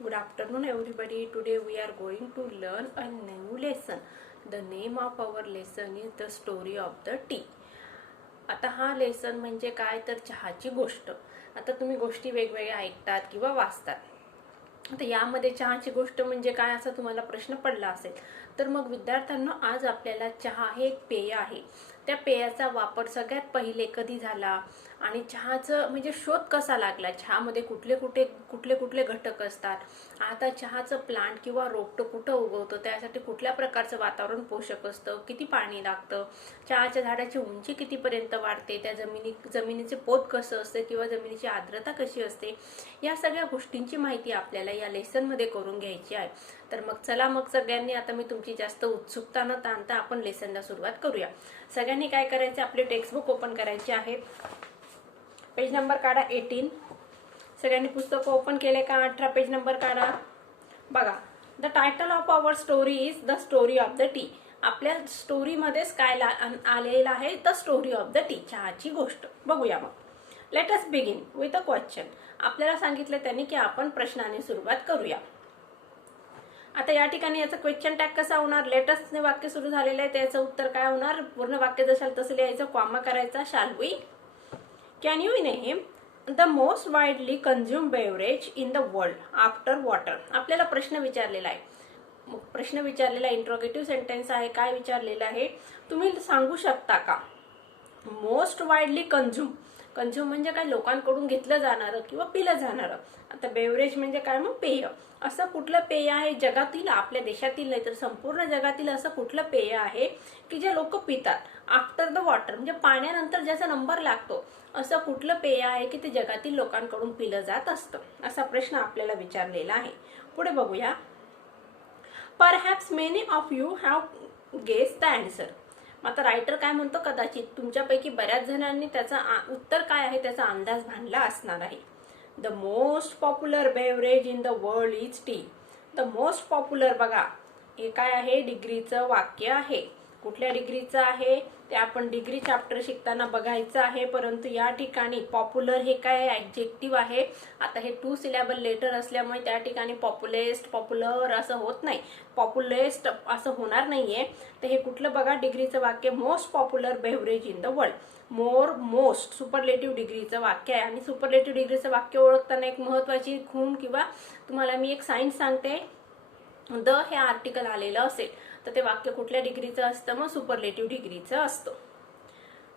Good afternoon, everybody. Today we are going to learn a new lesson. The name of our lesson is the story of the tea. आता हा lesson म्हणजे काय तर चहाची गोष्ट. आता तुम्ही गोष्टी वेगवेगळ्या ऐकतात किंवा वाचतात. आता यामध्ये चहाची गोष्ट म्हणजे काय असा तुम्हाला प्रश्न पडला असेल तर मग विद्यार्थ्यांना आज आपल्याला चहा हे एक पेय आहे. त्या पेयाचा वापर सगळ्यात पहिले कधी झाला आणि चहाचं म्हणजे शोध कसा लागला, चहामध्ये कुठले कुठले घटक असतात, आता चहाचं प्लांट किंवा रोपटं कुठं उगवतं, त्यासाठी कुठल्या प्रकारचं वातावरण पोषक असतं, किती पाणी लागतं, चहाच्या झाडाची उंची कितीपर्यंत वाढते, त्या जमिनीचे पोत कसं असते किंवा जमिनीची आर्द्रता कशी असते, या सगळ्या गोष्टींची माहिती आपल्याला या लेसनमध्ये करून घ्यायची आहे. तर मग चला मग सगळ्यांनी, आता मी तुमची जास्त उत्सुकता न ताणता आपण लेसनला सुरुवात करूया. सगळ्यांनी काय करायचं, आपले टेक्स्टबुक ओपन करायचे आहे. पेज नंबर काढा 18. सगळ्यांनी पुस्तक ओपन केले का? 18 पेज नंबर काढा. बघा, the title of our story is the story of the tea. आपल्या स्टोरीमध्येच काय आलेलं आहे, the story of the tea, चहाची गोष्ट. बघूया मग. Let us begin with a question. आपल्याला सांगितलं त्यांनी की आपण प्रश्नाने सुरुवात करूया. आता या ठिकाणी याचा क्वेश्चन टॅग कसा होणार? लेटस्टने वाक्य सुरू झालेलं आहे, त्याचं उत्तर काय होणार? पूर्ण वाक्य जशाल तसं लिहायचं, कॉमा करायचा. Shall we. Can you name the most widely consume beverage in the world after water? आपल्याला प्रश्न विचारलेला आहे. प्रश्न विचारलेला इंट्रोगेटिव्ह सेंटेन्स आहे. काय विचारलेलं आहे? तुम्ही सांगू शकता का मोस्ट वाइडली कन्झ्युम. कन्झ्युम म्हणजे काय? लोकांकडून घेतलं जाणारं किंवा पिलं जाणारं. आता बेवरेज म्हणजे काय? मग पेय. असं कुठलं पेय आहे जगातील, आपल्या देशातील नाही तर संपूर्ण जगातील असं कुठलं पेय आहे की जे लोक पितात आफ्टर द वॉटर, म्हणजे पाण्यानंतर ज्याचा नंबर लागतो, असं कुठलं पेय आहे की ते जगातील लोकांकडून पिलं जात असतं? असा प्रश्न आपल्याला विचारलेला आहे. पुढे बघूया. Perhaps many of you have guess the answer. आता रायटर काय म्हणतो, कदाचित तुमच्यापैकी बऱ्याच जणांनी त्याचा उत्तर काय आहे त्याचा अंदाज बांधला असणार आहे. The most popular beverage in the world is T. The most popular, बघा हे काय आहे? डिग्रीचं वाक्य आहे. कुठल्या डिग्रीचं आहे ते आपण डिग्री चॅप्टर शिकताना बघायचं आहे. परंतु या ठिकाणी पॉप्युलर हे काय? ऍडजेक्टिव्ह आहे. आता हे 2 सिलेबल लेटर असल्यामुळे त्या ठिकाणी पॉप्युलेस्ट, पॉप्युलर असं होत नाही, पॉप्युलेस्ट असं होणार नाहीये. तर हे कुठलं बघा? डिग्रीचं वाक्य, most popular beverage in the world. Most superlative डिग्रीचं वाक्य आहे. आणि सुपरलेटिव्ह डिग्रीचं वाक्य ओळखताना एक महत्वाची खूण किंवा तुम्हाला मी एक सायन्स सांगते. द हे आर्टिकल आलेलं असेल तर ते वाक्य कुठल्या डिग्रीचं असतं? मग सुपरलेटिव्ह डिग्रीचं असतं.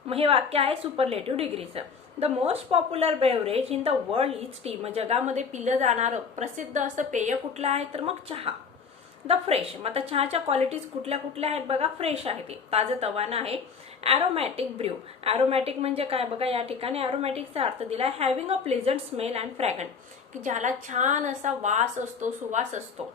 मग हे वाक्य आहे सुपरलेटिव्ह डिग्रीचं. The most popular beverage in the world is tea. मग जगामध्ये पिलं जाणारं प्रसिद्ध असं पेय कुठलं आहे? तर मग चहा. The fresh. मग आता चहाच्या क्वालिटीज कुठल्या कुठल्या आहेत? बघा, फ्रेश आहे, ते ताजं तवानं आहे. ॲरोमॅटिक ब्र्यू. ॲरोमॅटिक म्हणजे काय? बघा या ठिकाणी ॲरोमॅटिकचा अर्थ दिलाय having a pleasant smell and fragrance, की ज्याला छान असा वास असतो, सुवास असतो.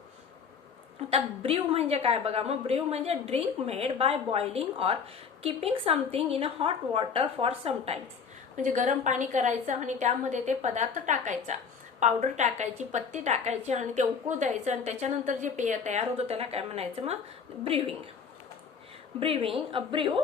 आता ब्र्यू म्हणजे काय? बघा, मग ब्र्यू म्हणजे drink made by boiling or keeping something in a hot water for some times. म्हणजे गरम पाणी करायचं आणि त्यामध्ये ते पदार्थ टाकायचा, पावडर टाकायची, पत्ती टाकायची आणि ते उकळू द्यायचं आणि त्याच्यानंतर जे पेय तयार होतं त्याला काय म्हणायचं? मग brewing. Brewing brew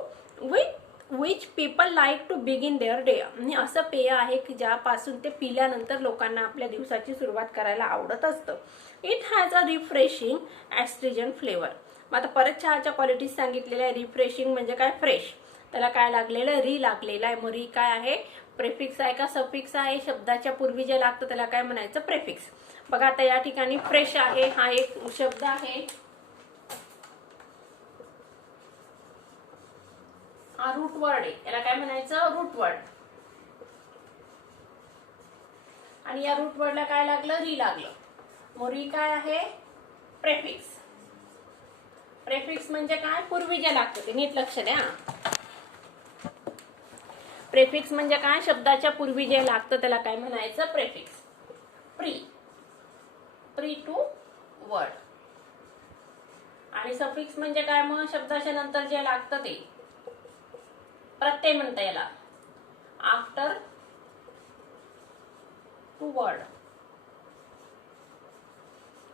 which people like to begin their day. आणि असं पेय आहे की ज्यापासून ते पिल्यानंतर लोकांना आपल्या दिवसाची सुरुवात करायला आवडत असतं. It has a refreshing astringent flavour. मग आता परत चहाच्या क्वालिटीज सांगितलेल्या आहे. रिफ्रेशिंग म्हणजे काय? फ्रेश. त्याला काय लागलेलं? री लागलेला आहे. मग री काय आहे? प्रेफिक्स आहे का सफिक्स आहे? शब्दाच्या पूर्वी जे लागतं त्याला काय म्हणायचं? प्रेफिक्स. बघा आता या ठिकाणी फ्रेश आहे हा एक शब्द आहे, हा रूट वर्ड आहे, याला काय म्हणायचं? Root word. आणि या रूट वर्डला काय लागलं? री लागलं. मग री काय आहे? प्रेफिक्स. प्रेफिक्स म्हणजे काय? पूर्वी जे लागतं ते. नीट लक्ष द्या. प्रेफिक्स म्हणजे काय? शब्दाच्या पूर्वी जे लागतं त्याला काय म्हणायचं? प्रेफिक्स. Pre to word. आणि सफिक्स म्हणजे काय? मग शब्दाच्या नंतर जे लागतं ते. प्रत्यय म्हणता याला, आफ्टर टू वर्ड.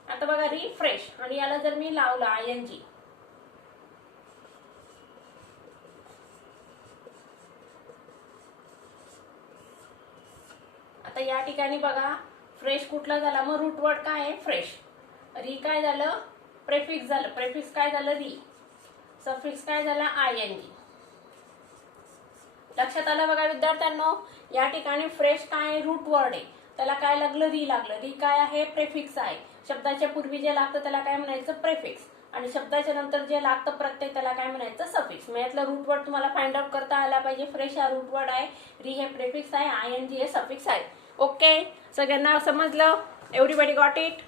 आता बघा, रिफ्रेश आणि याला जर मी लावलं ING, आता या ठिकाणी बघा फ्रेश कुठला झाला मग रूट वर्ड काय आहे फ्रेश. री काय झालं प्रेफिक्स झालं. प्रेफिक्स काय झालं री. सफिक्स काय झाला ING. लक्षात आलं बघा विद्यार्थ्यांनो. या ठिकाणी फ्रेश काय आहे रूट वर्ड आहे, त्याला काय लागलं री लागलं. री काय आहे प्रेफिक्स आहे. शब्दाच्या पूर्वी जे लागतं त्याला काय म्हणायचं प्रेफिक्स, आणि शब्दाच्या नंतर जे लागतं प्रत्येक त्याला काय म्हणायचं सफिक्स. मग यातलं रूट वर्ड तुम्हाला फाइंड आउट करता आला पाहिजे. फ्रेश हा रूट वर्ड आहे, री हे प्रेफिक्स आहे, ING हे सफिक्स आहे. ओके, सगळ्यांना समजलं. Everybody got it.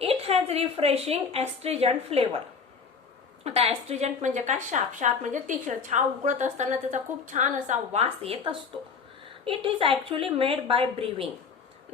It has refreshing astringent flavour. आता एस्ट्रिजंट म्हणजे काय शार्प म्हणजे तीक्ष्ण. चहा उकळत असताना त्याचा खूप छान असा वास येत असतो. It is actually made by brewing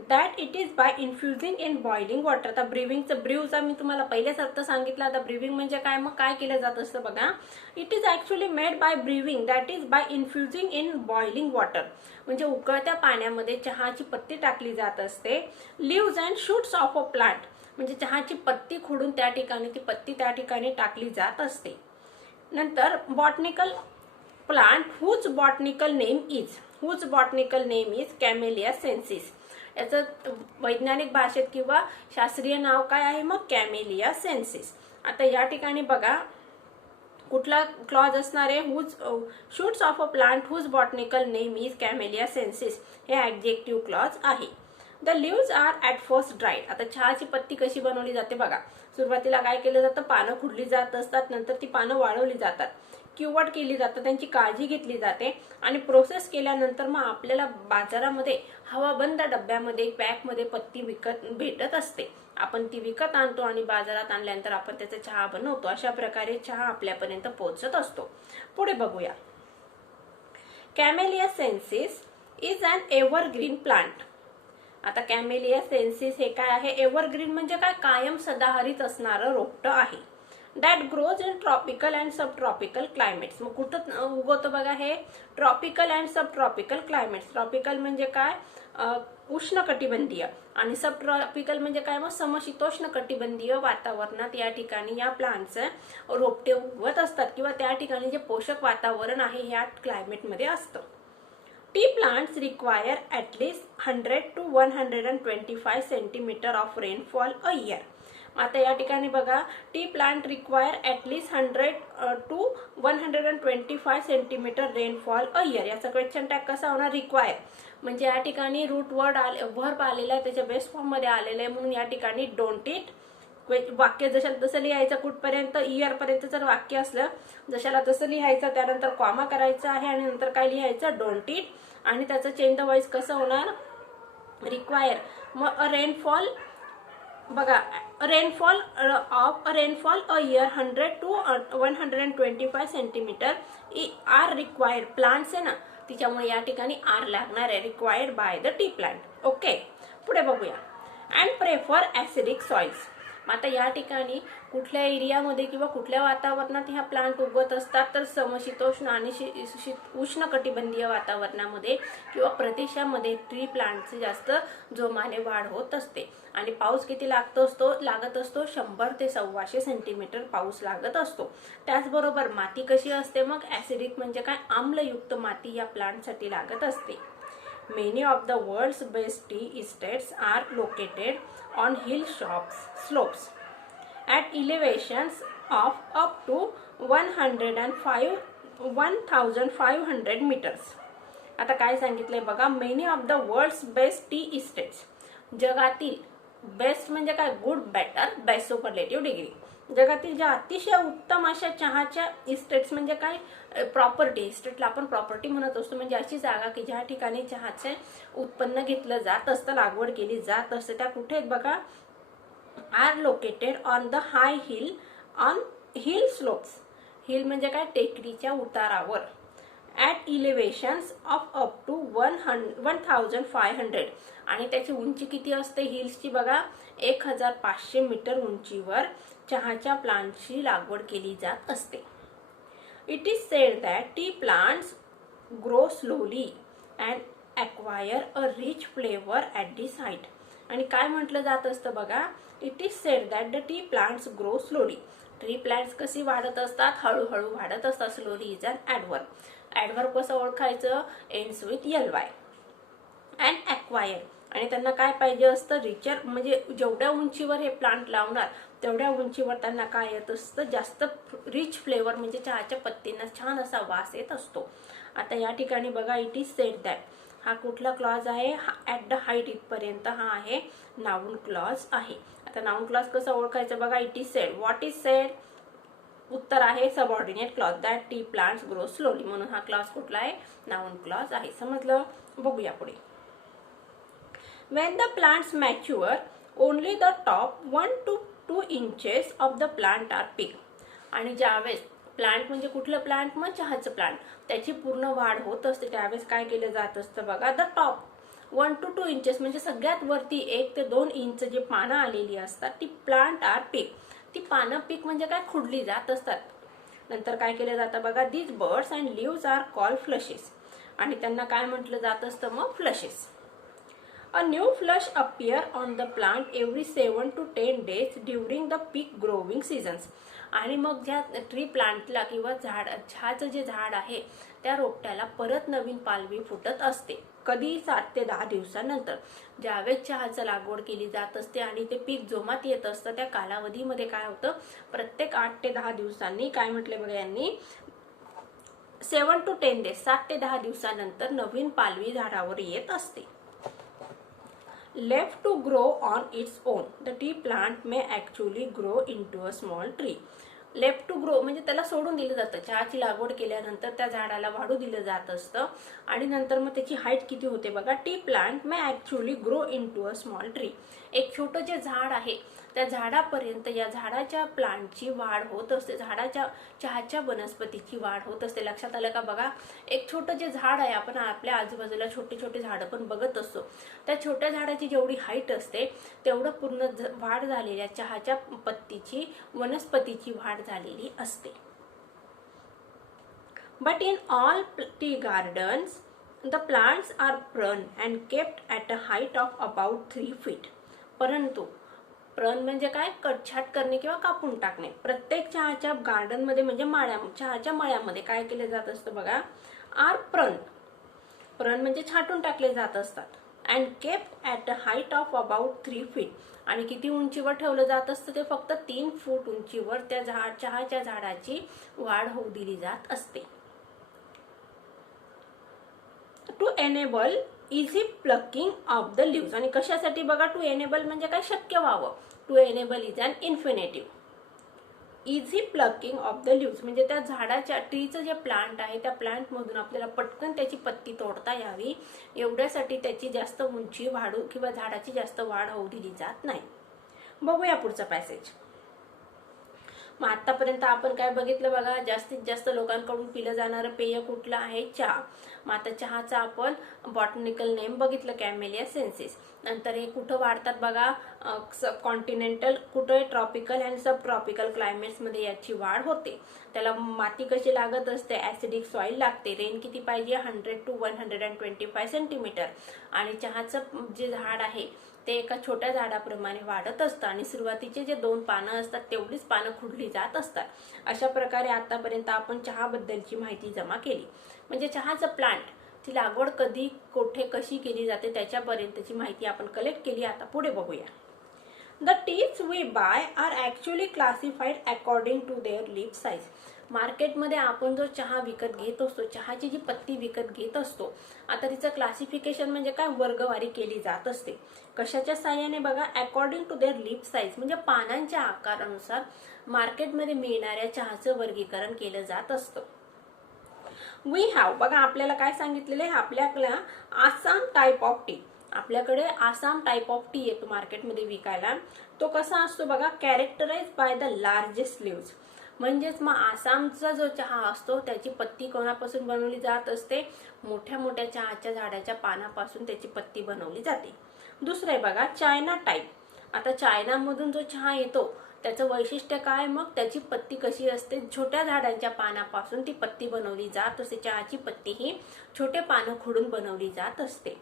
that it is by infusing in boiling water. आता ब्रिविंगचं ब्रिवचा मी तुम्हाला पहिलेच अर्थ सांगितला. आता ब्रिविंग म्हणजे काय मग काय केलं जात असतं बघा. It is actually made by brewing that is by infusing in boiling water. म्हणजे उकळत्या पाण्यामध्ये चहाची पत्ती टाकली जात असते. Leaves and shoots of a plant म्हणजे चहाची पत्ती खोडून त्या ठिकाणी ती पत्ती त्या ठिकाणी टाकली जात असते. नंतर botanical plant whose botanical name is Camellia sinensis. याचं वैज्ञानिक भाषेत किंवा शास्त्रीय नाव काय आहे मग कॅमेलिया सेन्सिस. आता या ठिकाणी बघा कुठला क्लॉज असणार आहे whose shoots of a plant whose botanical name is Camellia sinensis हे ऍडजेक्टिव्ह क्लॉज आहे. The leaves are at first dried. आता चहाची पत्ती कशी बनवली जाते बघा. सुरुवातीला काय केलं जातं पानं खुडली जात असतात, नंतर ती पानं वाळवली जातात, क्युवट केली जातात, त्यांची काळजी घेतली जाते आणि प्रोसेस केल्यानंतर मग आपल्याला बाजारामध्ये हवाबंद डब्यामध्ये पॅकमध्ये पत्ती विकत भेटत असते. आपण ती विकत आणतो आणि बाजारात आणल्यानंतर आपण त्याचा चहा बनवतो. अशा प्रकारे चहा आपल्यापर्यंत पोहोचत असतो. पुढे बघूया. Camellia sinensis is an evergreen plant. आता कॅमेलिया सेन्सिस हे काय आहे एव्हरग्रीन म्हणजे काय कायम सदाहरित असणारं रोपटं आहे. That grows in tropical and subtropical climates. मग कुठं उगवतं बघा हे tropical and subtropical climates. Tropical म्हणजे काय उष्णकटिबंधीय आणि सब ट्रॉपिकल म्हणजे काय मग समशीतोष्ण कटिबंधीय वातावरणात या ठिकाणी या प्लांटचे रोपटे उगवत असतात किंवा त्या ठिकाणी जे पोषक वातावरण आहे ह्या क्लायमेटमध्ये असतं. Tea plants require at least 100 to 125 centimeter of rainfall a year. आता या ठिकाणी बघा T plant require at least 100 to 125 centimetre rainfall a year. याचा क्वेश्चन टॅग कसा होणार रिक्वायर म्हणजे या ठिकाणी रूट वर्ड वर्ब आलेला आहे त्याच्या बेस्ट फॉर्म मध्ये आलेलं आहे म्हणून या ठिकाणी डोंट इट. वाक्य जशाला तसं लिहायचं कुठपर्यंत इयर पर्यंत जर वाक्य असलं जशाला तसं लिहायचं त्यानंतर कॉमा करायचं आहे आणि नंतर काय लिहायचं डोंट इट आणि त्याचं चेंज द वॉइस कसं होणार रिक्वायर. मग अ रेनफॉल बघा rainfall a year 100 to 125 centimetre are required. Plants आहे ना तिच्यामुळे या ठिकाणी आर लागणार आहे required by the tea plant. Okay पुढे बघूया. And prefer acidic soils. आता या ठिकाणी कुठल्या एरियामध्ये किंवा कुठल्या वातावरणात ह्या प्लांट उगवत असतात तर समशीतोष्ण आणि उष्णकटिबंधीय वातावरणामध्ये किंवा प्रदेशामध्ये ट्री प्लांटची जास्त जोमाने वाढ होत असते. आणि पाऊस किती लागत असतो 100 ते 125 सेंटीमीटर पाऊस लागत असतो. त्याचबरोबर माती कशी असते मग ऍसिडिक म्हणजे काय आम्लयुक्त माती या प्लांटसाठी लागत असते. Many of the world's best tea estates are located on hill slopes at elevations of up to 1500 meters. आता काय सांगितलंय बघा many of the world's best tea estates. जगातील बेस्ट म्हणजे काय good better best superlative degree. जगातील ज्या अतिशय उत्तम अशा चहाच्या इस्टेट्स म्हणजे काय प्रॉपर्टी. इस्टेटला आपण प्रॉपर्टी म्हणत असतो म्हणजे अशी जागा की ज्या ठिकाणी चहाचे उत्पन्न घेतलं जात असतं लागवड केली जात असते त्या कुठे आहेत बघा are located on the high hill on hill slopes. Hill म्हणजे काय टेकडीच्या उतारावर. At elevations of up to 1500 आणि त्याची उंची किती असते हिल्सची बघा 1500 मीटर उंचीवर चहाच्या प्लांटची लागवड केली जात असते. It is said that tea plants grow slowly and acquire a rich flavour at the site. आणि काय म्हटलं जात असतं बघा it is said that the tea plants grow slowly. Tree plants कशी वाढत असतात हळूहळू वाढत असतात. Slowly is an adverb. Adverb कसं ओळखायचं, ends with ly. And acquire, आणि त्यांना काय पाहिजे असतं, रिचर, म्हणजे जेवढ्या उंचीवर हे प्लांट लावणार तेवढ्या उंचीवर त्यांना काय येत असतं, जास्त रिच फ्लेवर, म्हणजे चहाच्या पत्तींना छान असा वास येत असतो. आता या ठिकाणी बघा, इट इज सेड दॅट, हा कुठला क्लॉज आहे, ॲट द हाईट इथपर्यंत हा आहे नाऊन क्लॉज आहे. आता नाऊन क्लॉज कसं ओळखायचं बघा, it is sed, what is sed, उत्तर आहे subordinate clause, that tea plants grow slowly, म्हणून हा क्लॉज कुठला आहे, नाऊन क्लॉज आहे. समजलं? बघूया पुढे. When the plants mature, only the top 1 to 2 inches of the plant are picked. आणि ज्यावेळेस प्लांट म्हणजे कुठलं प्लांट, मग चहाचं प्लांट, त्याची पूर्ण वाढ होत असते त्यावेळेस काय केलं जात असतं बघा, द टॉप 1 to 2 inches, म्हणजे सगळ्यात वरती 1 ते 2 इंच जे पानं आलेली असतात ती प्लांट आर पिक. ती पानं पिक म्हणजे काय, खुडली जात असतात. नंतर काय केलं जातं बघा, these birds and lives R called flushes, आणि त्यांना काय म्हटलं जात असतं मग, flushes. A new flush appear on the plant every 7 to 10 days during the peak growing seasons. आणि मग ज्या ट्री प्लांटला किंवा चहाचं जे झाड आहे त्या रोपट्याला परत नवीन पालवी फुटत असते. कधी? 7 ते 10 दिवसानंतर. ज्यावेळेस चहाचं लागवड केली जात असते आणि ते पीक जोमात येत असतं त्या कालावधीमध्ये काय होतं, प्रत्येक 8 ते 10 दिवसांनी, काय म्हटले बघा यांनी, 7 to 10 days, 7 ते 10 दिवसानंतर नवीन पालवी झाडावर येत असते. Left to grow on its own, the tea plant may actually grow into a small tree. Left to grow म्हणजे त्याला सोडून दिलं जातं, चहाची लागवड केल्यानंतर त्या झाडाला वाढू दिलं जात असतं, आणि नंतर मग त्याची हाईट किती होते बघा, T plant may actually grow into a small tree. एक छोटं जे झाड आहे त्या झाडापर्यंत या झाडाच्या प्लांटची वाढ होत असते, झाडाच्या चहाच्या वनस्पतीची वाढ होत असते. लक्षात आलं का बघा, एक छोटं जे झाड आहे, आपण आपल्या आजूबाजूला छोटे छोटे झाडं पण बघत असतो, त्या छोट्या झाडाची जेवढी हाईट असते तेवढं पूर्ण वाढ झालेल्या चहाच्या पत्तीची, वनस्पतीची वाढ झालेली असते. But in all tea gardens the plants are pruned and kept at a height of about 3 feet. परंतु प्रण म्हणजे काय, कटछाट करणे किंवा कापून टाकणे. प्रत्येक चहाच्या गार्डनमध्ये म्हणजे चहाच्या मळ्यामध्ये काय केले जात असतं बघा, आर प्रण, प्रण म्हणजे छाटून टाकले जात असतात. And kept at a height of about 3 feet, आणि किती उंचीवर ठेवलं जात असतं, ते फक्त 3 फूट उंचीवर त्या चहाच्या झाडाची वाढ होऊ दिली जात असते. To enable easy plucking of the leaves, आणि कशासाठी बघा, टू एनेबल म्हणजे काय, शक्य व्हावं. To enable is an infinitive. Easy plucking of the leaves म्हणजे त्या झाडाच्या, ट्रीचं जे प्लांट आहे त्या प्लांटमधून आपल्याला पटकन त्याची पत्ती तोडता यावी एवढ्यासाठी त्याची जास्त उंची वाढू किंवा झाडाची जास्त वाढ होऊ दिली जात नाही. बघूया पुढचा पॅसेज. मग आतापर्यंत आपण काय बघितलं बघा, जास्तीत जास्त लोकांकडून पिलं जाणारं पेय कुठलं आहे, चहा. मग आता चहाचा आपण बॉटनिकल नेम बघितलं, कॅमेलिया सेन्सिस. नंतर हे कुठं वाढतात बघा, कॉन्टिनेंटल, कुठं ट्रॉपिकल अँड सब ट्रॉपिकल क्लायमेट्समध्ये याची वाढ होते. त्याला माती कशी लागत असते, ॲसिडिक सॉइल लागते. रेन किती पाहिजे, 100 to 125 सेंटीमीटर. आणि चहाचं जे झाड आहे ते एका छोट्या झाडाप्रमाणे वाढत असतं, आणि सुरुवातीचे जे 2 पानं असतात तेवढीच पानं खुडली जात असतात. अशा प्रकारे आतापर्यंत आपण चहाबद्दलची माहिती जमा केली. म्हणजे चहाचं प्लांट, ती लागवड कधी, कुठे, कशी केली जाते त्याच्यापर्यंतची माहिती आपण कलेक्ट केली. आता पुढे बघूया. The teas we buy are actually classified according to their leaf size. मार्केटमध्ये आपण जो चहा विकत घेत असतो, चहाची जी पत्ती विकत घेत असतो, आता तिचं क्लासिफिकेशन म्हणजे काय, वर्गवारी केली जात असते. कशाच्या साहाय्याने बघा, according to their leaf size म्हणजे पानांच्या आकारानुसार मार्केटमध्ये मिळणाऱ्या चहाचं वर्गीकरण केलं जात असतं. वी हॅव, बघा आपल्याला काय सांगितलेलं आहे, आपल्याला आसाम टाईप ऑफ टी, आपल्याकडे आसाम टाईप ऑफ टी येतो मार्केटमध्ये विकायला. तो कसा असतो बघा, characterise by the largest leaves. म्हणजेच मग आसामचा जो चहा असतो त्याची पत्ती कोणापासून बनवली जात असते, मोठ्या मोठ्या चहाच्या झाडाच्या पानापासून त्याची पत्ती बनवली जाते. दुसरं आहे बघा, चायना टाईप. आता चायनामधून जो चहा येतो त्याचं वैशिष्ट्य काय, मग त्याची पत्ती कशी असते, छोट्या झाडांच्या पानापासून ती पत्ती बनवली जात असते. चहाची पत्ती ही छोटे पानं खोडून बनवली जात असते.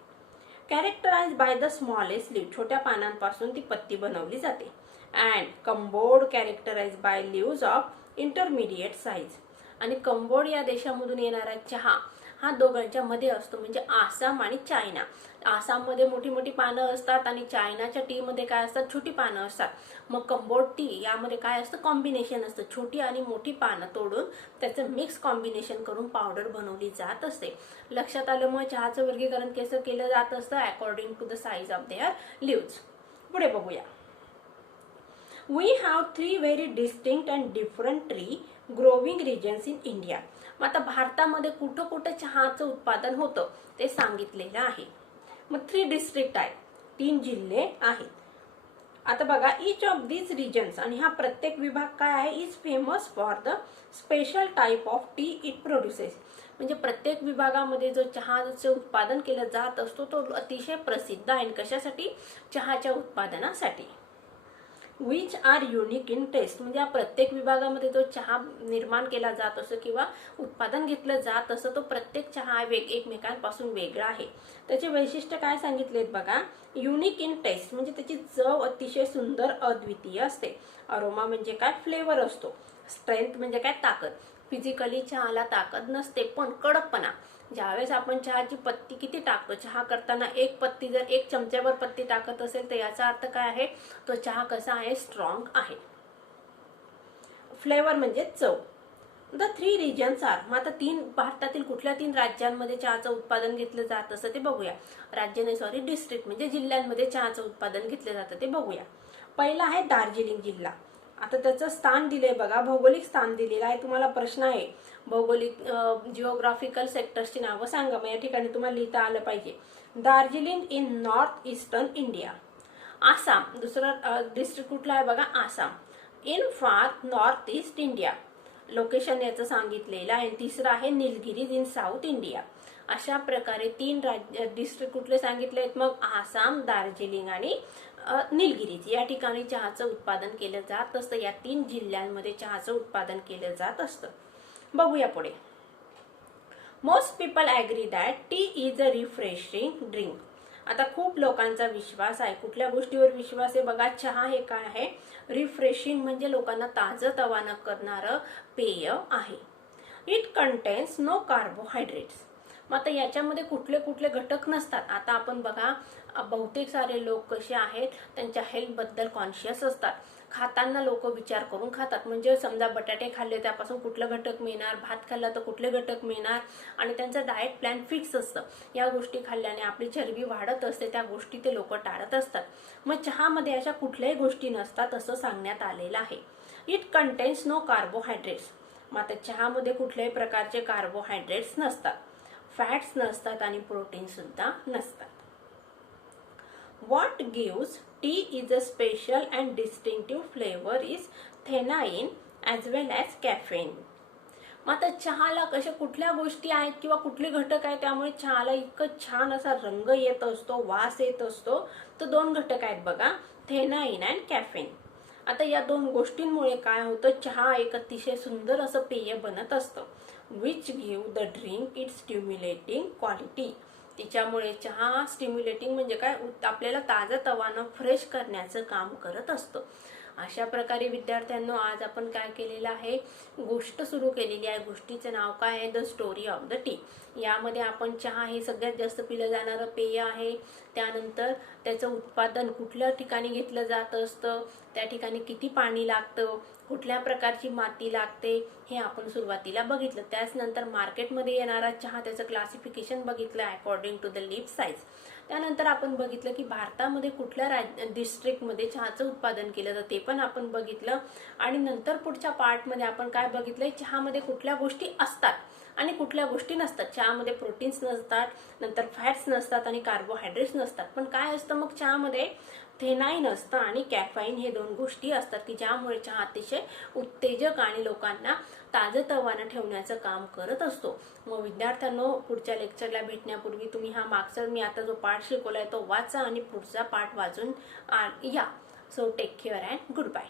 Characterised by the smallest leave, छोट्या पानांपासून ती पत्ती बनवली जाते. अँड कंबोर्ड characterised by leaves of intermediate size. आणि कंबोडिया देशामधून येणारा चहा हा दोघांच्या मध्ये असतो, म्हणजे आसाम आणि चायना. आसाममध्ये मोठी मोठी पानं असतात आणि चायनाच्या टी मध्ये काय असतात, छोटी पानं असतात. मग कंबोड टी यामध्ये काय असतं, कॉम्बिनेशन असतं, छोटी आणि मोठी पानं तोडून त्याचं मिक्स कॉम्बिनेशन करून पावडर बनवली जात असते. लक्षात आलं. मग चहाचं वर्गीकरण कसं केलं जात असतं, according to the size of their leaves. पुढे बघूया. We have 3 very distinct and different tree growing regions in India. मग आता भारतामध्ये कुठं कुठं चहाचं उत्पादन होतं ते सांगितलेलं आहे. मग 3 डिस्ट्रिक्ट आहेत, 3 जिल्हे आहेत. आता बघा, इच ऑफ दीज रिजन्स, आणि हा प्रत्येक विभाग काय आहे, is famous for the special type of T it produces. म्हणजे प्रत्येक विभागामध्ये जो चहाचं उत्पादन केलं जात असतो तो अतिशय प्रसिद्ध आहे. कशासाठी, चहाच्या उत्पादनासाठी. Which are unique in taste, म्हणजे प्रत्येक विभागामध्ये जो चहा निर्माण केला जात असतो किंवा उत्पादन घेतलं जात असतं तो प्रत्येक चहा एकमेकांपासून वेगळा आहे. त्याचे वैशिष्ट्य काय सांगितलेत बघा. युनिक इन टेस्ट म्हणजे त्याची चव अतिशय सुंदर अद्वितीय असते. अरोमा म्हणजे काय, फ्लेवर असतो. स्ट्रेंथ म्हणजे काय, ताकद. फिजिकली चहाला ताकद नसते पण कडकपणा. ज्यावेळेस आपण चहाची पत्ती किती टाकतो, चहा करताना एक पत्ती जर 1 चमच्यावर पत्ती टाकत असेल तर याचा अर्थ काय आहे, तो चहा कसा आहे, स्ट्रॉंग आहे. फ्लेवर म्हणजे चव. The 3 regions are. मग आता भारतातील कुठल्या 3 राज्यांमध्ये चहाचं उत्पादन घेतलं जात असं ते बघूया. राज्य नाही, सॉरी, डिस्ट्रिक्ट म्हणजे जिल्ह्यांमध्ये चहाचं उत्पादन घेतलं जातं ते बघूया. पहिला आहे दार्जिलिंग जिल्हा. आता त्याचं स्थान दिलंय बघा, भौगोलिक स्थान दिलेलं आहे. तुम्हाला प्रश्न आहे, भौगोलिक जिओग्राफिकल सेक्टर्सची नावं सांगा. मग या ठिकाणी तुम्हाला लिहिता आलं पाहिजे. Darjeeling in north eastern India. Assam, दुसरा डिस्ट्रिक्ट कुठला आहे बघा, आसाम. इन फार नॉर्थ ईस्ट इंडिया, लोकेशन याचं सांगितलेलं आहे. तिसरं आहे निलगिरी इन साऊथ इंडिया. अशा प्रकारे 3 डिस्ट्रिक्ट कुठले सांगितले आहेत, मग आसाम, दार्जिलिंग आणि निलगिरीज या ठिकाणी चहाचं उत्पादन केलं जात असतं. या 3 जिल्ह्यांमध्ये चहाचं उत्पादन केलं जात असतं. बघूया पुढे. Most people agree that tea is a refreshing drink. आता खूप लोकांचा विश्वास आहे. कुठल्या गोष्टीवर विश्वास आहे बघा, चहा हे काय आहे, रिफ्रेशिंग म्हणजे लोकांना ताजंतवानं करणारं पेय आहे. It contains no carbohydrates. मग आता याच्यामध्ये कुठले कुठले घटक नसतात. आता आपण बघा, बहुतेक सारे लोक कसे आहेत, त्यांच्या हेल्थ बद्दल कॉन्शियस असतात. खाताना लोक विचार करून खातात. म्हणजे समजा बटाटे खाल्ले त्यापासून कुठलं घटक मिळणार, भात खाल्ला तर कुठले घटक मिळणार, आणि त्यांचं डाएट प्लॅन फिक्स असतं. या गोष्टी खाल्ल्याने आपली चरबी वाढत असते, त्या गोष्टी ते लोक टाळत असतात. मग चहामध्ये अशा कुठल्याही गोष्टी नसतात असं सांगण्यात आलेलं आहे. It contains no carbohydrates. मग आता चहामध्ये कुठल्याही प्रकारचे कार्बोहायड्रेट्स नसतात, फॅट्स नसतात आणि प्रोटीन सुद्धा नसतात. What gives tea is a special and distinctive flavor is theanine as well as caffeine. मग आता चहाला कशा कुठल्या गोष्टी आहेत किंवा कुठले घटक आहेत त्यामुळे चहाला इतकं छान असा रंग येत असतो, वास येत असतो. तर 2 घटक आहेत बघा, थेनाइन अँड कॅफेन. आता या 2 गोष्टींमुळे काय होतं, चहा एक अतिशय सुंदर असं पेय बनत असतं. Which give the drink it stimulating quality. तिच्यामुळे चहा स्टिम्युलेटिंग म्हणजे काय, आपल्याला ताजंतवानं फ्रेश करण्याचं काम करत असतं. अशा प्रकारे विद्यार्थ्यांनो आज आपण काय केलेलं आहे, गोष्ट सुरू केलेली आहे. गोष्टीचं नाव काय आहे, the story of the T. यामध्ये आपण चहा हे सगळ्यात जास्त पिलं जाणारं पेय आहे. त्यानंतर त्याचं उत्पादन कुठल्या ठिकाणी घेतलं जात असतं, त्या ठिकाणी किती पाणी लागतं, कुठल्या प्रकारची माती लागते हे आपण सुरुवातीला बघितलं. त्यानंतर मार्केटमध्ये येणारा चहा त्याचं क्लासिफिकेशन बघितलं according to the leaf size. त्यानंतर आपण बघितलं की भारतामध्ये कुठल्या डिस्ट्रिक्टमध्ये चहाचं उत्पादन केलं जातं ते पण आपण बघितलं. आणि नंतर पुढच्या पार्टमध्ये आपण काय बघितलं, चहामध्ये कुठल्या गोष्टी असतात आणि कुठल्या गोष्टी नसतात. चहामध्ये प्रोटीन्स नसतात, नंतर फॅट्स नसतात आणि कार्बोहायड्रेट्स नसतात. पण काय असतं मग चहामध्ये, थेनाइन असतं आणि कॅफाईन हे 2 गोष्टी असतात की ज्यामुळे चहा अतिशय उत्तेजक आणि लोकांना ताजंतवानं ठेवण्याचं काम करत असतो. मग विद्यार्थ्यांनो, पुढच्या लेक्चरला भेटण्यापूर्वी तुम्ही हा मागचा मी आता जो पाठ शिकवलाय तो वाचा आणि पुढचा पाठ वाचून या. So take care and good bye.